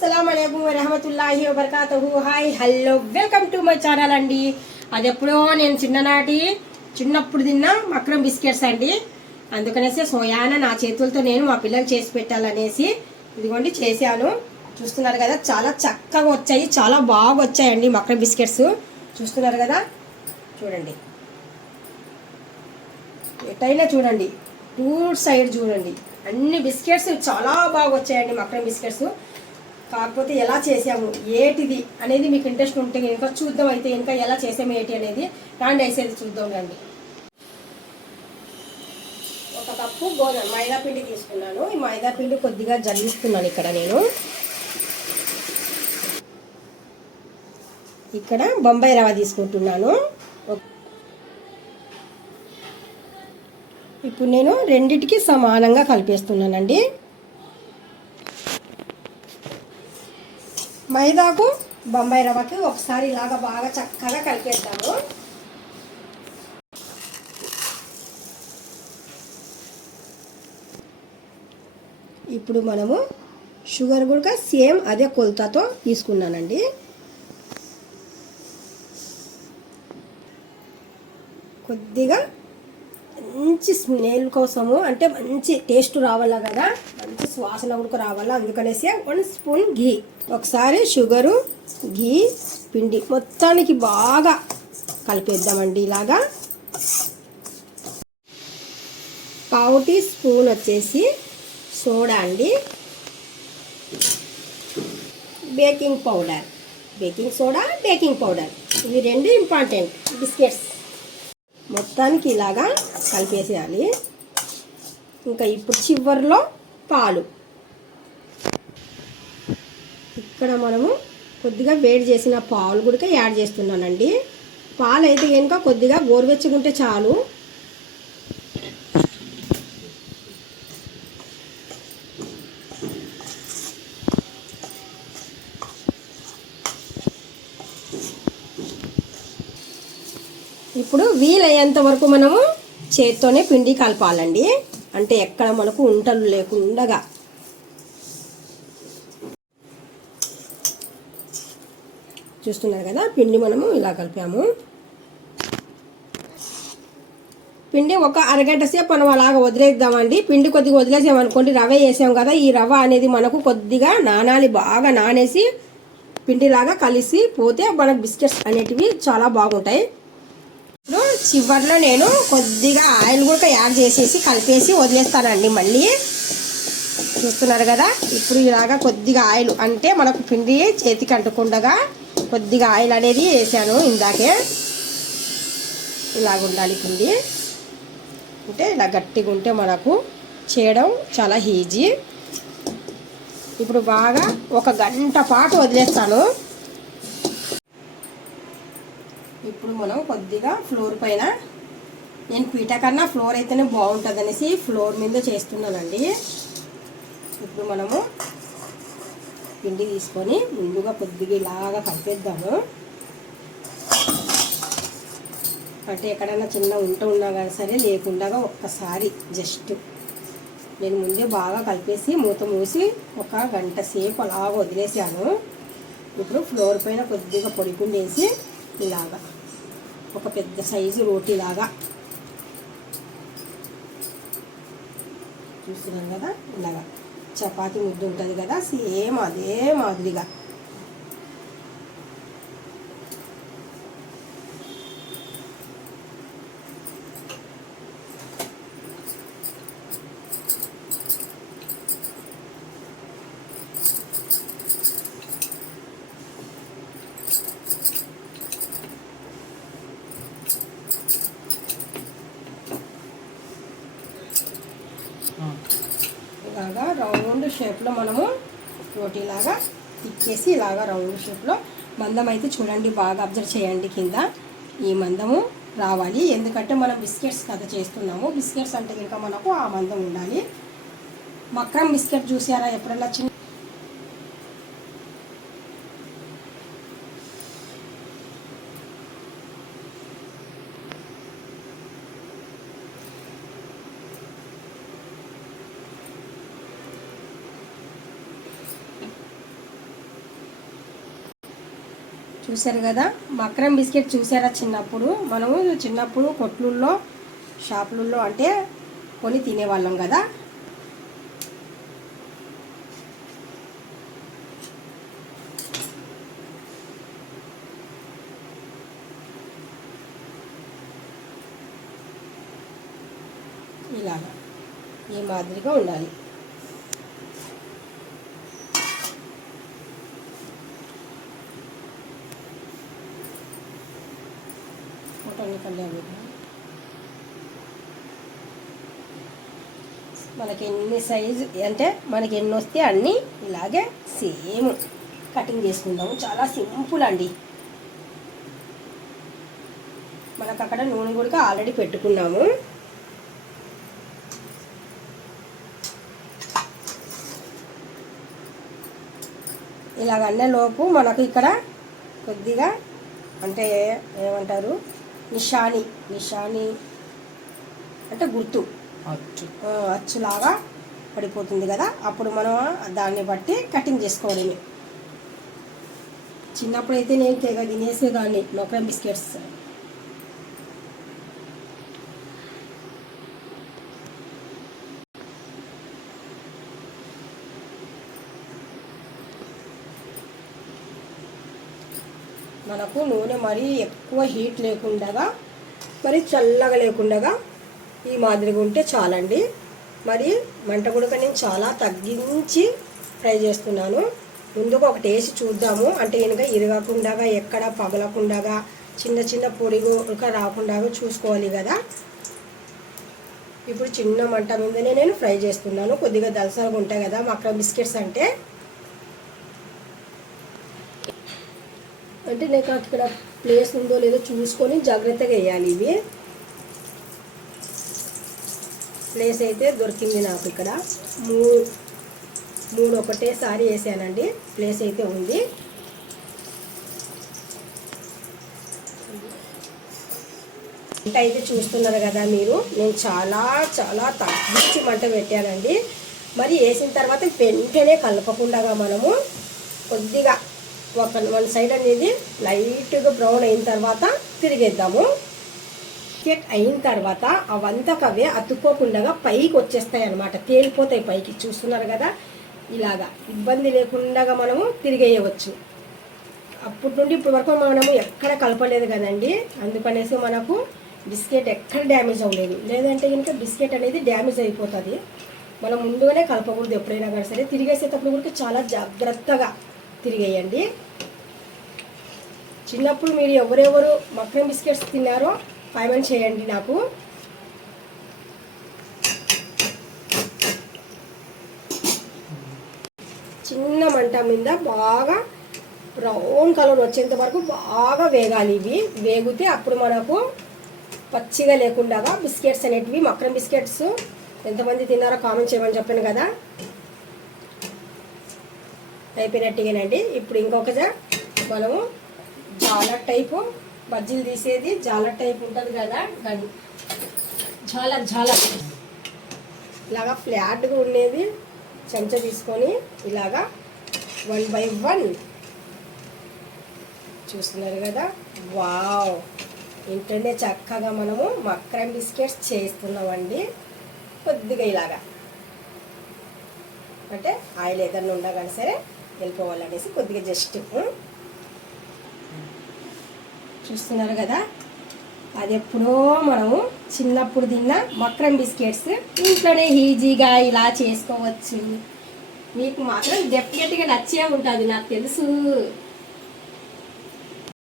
అస్సలాముఅలైకుం వరహమతుల్లాహి వబర్కాతుహు. Hi hello welcome to my channel అండి. అది ఎప్పుడో నేను చిన్నప్పుడు తిన్న మక్రమ్ బిస్కెట్స్ అండి. అందుకనేసి సోయాన నా చేతులతో నేను మా పిల్లలు చేసి పెట్టాలనేసి ఇదిగోండి చేశాను. చూస్తున్నారు కదా, చాలా చక్కగా వచ్చాయి, చాలా బాగా వచ్చాయండి మక్రమ్ బిస్కెట్స్. చూస్తున్నారు కదా, చూడండి, ఎటైనా చూడండి, టూ సైడ్ చూడండి, అన్ని బిస్కెట్స్ చాలా బాగా వచ్చాయండి మక్రమ్ బిస్కెట్స్. కాకపోతే ఎలా చేసాము ఏటిది అనేది మీకు ఇంట్రెస్ట్ ఉంటే ఇంకా చూద్దాం. అయితే ఇంకా ఎలా చేసాము ఏటి అనేది రాండి వేసేది చూద్దాం రండి. ఒక కప్పు మైదా పిండి తీసుకున్నాను. ఈ మైదా పిండి కొద్దిగా జల్లిస్తున్నాను. ఇక్కడ బొంబాయి రవ్వ తీసుకుంటున్నాను. ఇప్పుడు నేను రెండిటికి సమానంగా కలిపేస్తున్నానండి. మైదాకు బొంబాయి రవ్వకి ఒకసారి ఇలాగా బాగా చక్కగా కలిపేద్దాము. ఇప్పుడు మనము షుగర్ కూడా సేమ్ అదే కొలతతో తీసుకున్నానండి. కొద్దిగా మంచి స్మెల్ కోసము, అంటే మంచి టేస్ట్ రావాలా కదా, మంచి సువాసన కూడా రావాలా, అందుకనేసి 1 స్పూన్ ఘీ. ఒకసారి షుగరు, ఘీ, పిండి మొత్తానికి బాగా కలిపేద్దామండి. ఇలాగా 1/2 టీ స్పూన్ వచ్చేసి సోడా అండి. బేకింగ్ సోడా, బేకింగ్ పౌడర్, ఇవి రెండు ఇంపార్టెంట్ బిస్కెట్స్. మొత్తానికి ఇలాగా కలిపేసేయాలి. ఇంకా ఇప్పుడు చివరిలో పాలు. ఇక్కడ మనము కొద్దిగా వేడి చేసిన పాలు కూడా యాడ్ చేస్తున్నానండి. పాలు అయితే కనుక కొద్దిగా గోరువెచ్చగుంటే చాలు. ఇప్పుడు వీలయ్యేంత వరకు మనము చేత్తోనే పిండి కలపాలండి, అంటే ఎక్కడ మనకు ఉంటలు లేకుండా. చూస్తున్నారు కదా, పిండి మనము ఇలా కలిపాము. పిండి ఒక అరగంట సేపు మనం అలాగ వదిలేద్దామండి. పిండి కొద్దిగా వదిలేసామనుకోండి, రవ్వ వేసాం కదా, ఈ రవ్వ అనేది మనకు కొద్దిగా నానాలి. బాగా నానేసి పిండిలాగా కలిసి పోతే మనకు బిస్కెట్స్ అనేటివి చాలా బాగుంటాయి. ఇప్పుడు చివరిలో నేను కొద్దిగా ఆయిల్ కూడా యాడ్ చేసేసి కలిపేసి వదిలేస్తానండి మళ్ళీ. చూస్తున్నారు కదా, ఇప్పుడు ఇలాగా కొద్దిగా ఆయిల్, అంటే మనకు పిండి చేతికి అంటకుండా కొద్దిగా ఆయిల్ అనేది వేసాను ఇందాకే. ఇలాగ ఉండాలి పిండి, అంటే ఇలా గట్టిగా ఉంటే మనకు చేయడం చాలా ఈజీ. ఇప్పుడు బాగా 1 గంట పాటు వదిలేస్తాను. ఇప్పుడు మనం కొద్దిగా ఫ్లోర్ పైన, నేను పీట కన్నా ఫ్లోర్ అయితేనే బాగుంటుంది అనేసి ఫ్లోర్ మీద చేస్తున్నానండి. ఇప్పుడు మనము పిండి తీసుకొని ముందుగా కొద్దిగా ఇలాగా కలిపేద్దాము. అంటే ఎక్కడైనా చిన్న ఉన్నా కానీ సరే లేకుండా ఒక్కసారి జస్ట్ నేను ముందే బాగా కలిపేసి మూత మూసి 1 గంట సేపు అలాగ వదిలేసాను. ఇప్పుడు ఫ్లోర్ పైన కొద్దిగా పొడి పిండి వేసి ఇలాగా ఒక పెద్ద సైజు రోటీలాగా చూస్తున్నాం కదా, ఇలాగా చపాతీ ముద్ద ఉంటుంది కదా, సేమ్ అదే మాదిరిగా ఇలాగా రౌండ్ షేప్లో మనము రోటీలాగా తిక్కేసి ఇలాగా రౌండ్ షేప్లో మందం అయితే చూడండి, బాగా అబ్జర్వ్ చేయండి, కింద ఈ మందము రావాలి. ఎందుకంటే మనం బిస్కెట్స్ కదా చేస్తున్నాము, బిస్కెట్స్ అంటే ఇంకా మనకు ఆ మందం ఉండాలి. మక్రమ్ బిస్కెట్ చూసారా ఎప్పుడన్నా చిన్న చూసారు కదా, మక్రం బిస్కెట్ చూసారా? మనము చిన్నప్పుడు కొట్లుల్లో షాపులలో అంటే కొని తినేవాళ్ళం కదా. ఇలాగా ఈ మాదిరిగా ఉండాలి. మనకి ఎన్ని సైజు అంటే మనకి ఎన్ని వస్తే అన్నీ ఇలాగే సేమ్ కటింగ్ చేసుకుందాము. చాలా సింపుల్ అండి. మనకు అక్కడ నూనె కూడా ఆల్రెడీ పెట్టుకున్నాము. ఇలాగ అన్నేలోపు మనకు ఇక్కడ కొద్దిగా అంటే ఏమంటారు, నిషాని అంటే గుర్తు అచ్చులాగా పడిపోతుంది కదా, అప్పుడు మనం దాన్ని బట్టి కటింగ్ చేసుకోవడమే. చిన్నప్పుడైతే నేను తెగ తినేసేదాన్ని మక్రం బిస్కెట్స్. మనకు నూనె మరీ ఎక్కువ హీట్ లేకుండా మరి చల్లగా లేకుండా ఈ మాదిరిగా ఉంటే చాలండి. మరి మంట కూడా నేను చాలా తగ్గించి ఫ్రై చేస్తున్నాను. ముందుగా ఒకటి వేసి చూద్దాము, అంటే కనుక ఇరగకుండా ఎక్కడ పగలకుండా చిన్న చిన్న పొడిగా రాకుండా చూసుకోవాలి కదా. ఇప్పుడు చిన్న మంట మీదనే నేను ఫ్రై చేస్తున్నాను. కొద్దిగా దలసరగా ఉంటాయి కదా మక్రం బిస్కెట్స్ అంటే నాకు ఇక్కడ ప్లేస్ ఉందో లేదో చూసుకొని జాగ్రత్తగా వేయాలి. ఇవి ప్లేస్ అయితే దొరికింది నాకు. ఇక్కడ మూడు ఒకటేసారి వేసానండి. ప్లేస్ అయితే ఉంది. మంట అయితే చూస్తున్నారు కదా మీరు, నేను చాలా చాలా తగ్గించి మంట పెట్టానండి. మరి వేసిన తర్వాత వెంటనే కలపకుండా మనము కొద్దిగా వన్ సైడ్ అనేది లైట్గా బ్రౌన్ అయిన తర్వాత తిరిగేద్దాము. బిస్కెట్ అయిన తర్వాత అవంతకవే అతుక్కోకుండా పైకి వచ్చేస్తాయి అన్నమాట, తేలిపోతాయి పైకి. చూస్తున్నారు కదా, ఇలాగా ఇబ్బంది లేకుండా మనము తిరిగేయవచ్చు. అప్పటి నుండి ఇప్పటి వరకు మనము ఎక్కడ కలపలేదు కదండి, అందుకనేసి మనకు బిస్కెట్ ఎక్కడ డ్యామేజ్ అవ్వలేదు. లేదంటే కనుక బిస్కెట్ అనేది డ్యామేజ్ అయిపోతుంది. మనం ముందుగానే కలపకూడదు ఎప్పుడైనా కానీ సరే. తిరిగేసేటప్పుడు కూడా చాలా జాగ్రత్తగా తిరిగేయండి. చిన్నప్పుడు మీరు ఎవరెవరు మక్రం బిస్కెట్స్ తిన్నారో కామెంట్ చేయండి నాకు. చిన్న మంట మీద బాగా బ్రౌన్ కలర్ వచ్చేంత వరకు బాగా వేగాలి. ఇవి వేగితే అప్పుడు మనకు పచ్చిగా లేకుండా బిస్కెట్స్ అనేటివి, మక్రం బిస్కెట్స్ ఎంతమంది తిన్నారో కామెంట్ చేయమని చెప్పాను కదా. అయిపోయినట్టుగానండి. ఇప్పుడు ఇంకొక మనము జాలర్ టైపు బజ్జీలు తీసేది జాలర్ టైప్ ఉంటుంది కదా, జాలర్ ఇలాగా ఫ్లాట్గా ఉండేది చెంచా తీసుకొని ఇలాగా 1 by 1 చూస్తున్నారు కదా. వావ్, ఇంట్లోనే చక్కగా మనము మక్రం బిస్కెట్స్ చేస్తున్నామండి. కొద్దిగా ఇలాగా అంటే ఆయిల్ ఏదన్నా ఉండగానే సరే వెళ్ళిపోవాలనేసి కొద్దిగా జస్ట్ చూస్తున్నారు కదా. అది ఎప్పుడో మనము చిన్నప్పుడు తిన్న మక్రం బిస్కెట్స్ ఇంట్లోనే ఈజీగా ఇలా చేసుకోవచ్చు. మీకు మాత్రం డెఫినెట్గా నచ్చే ఉంటుంది నాకు తెలుసు.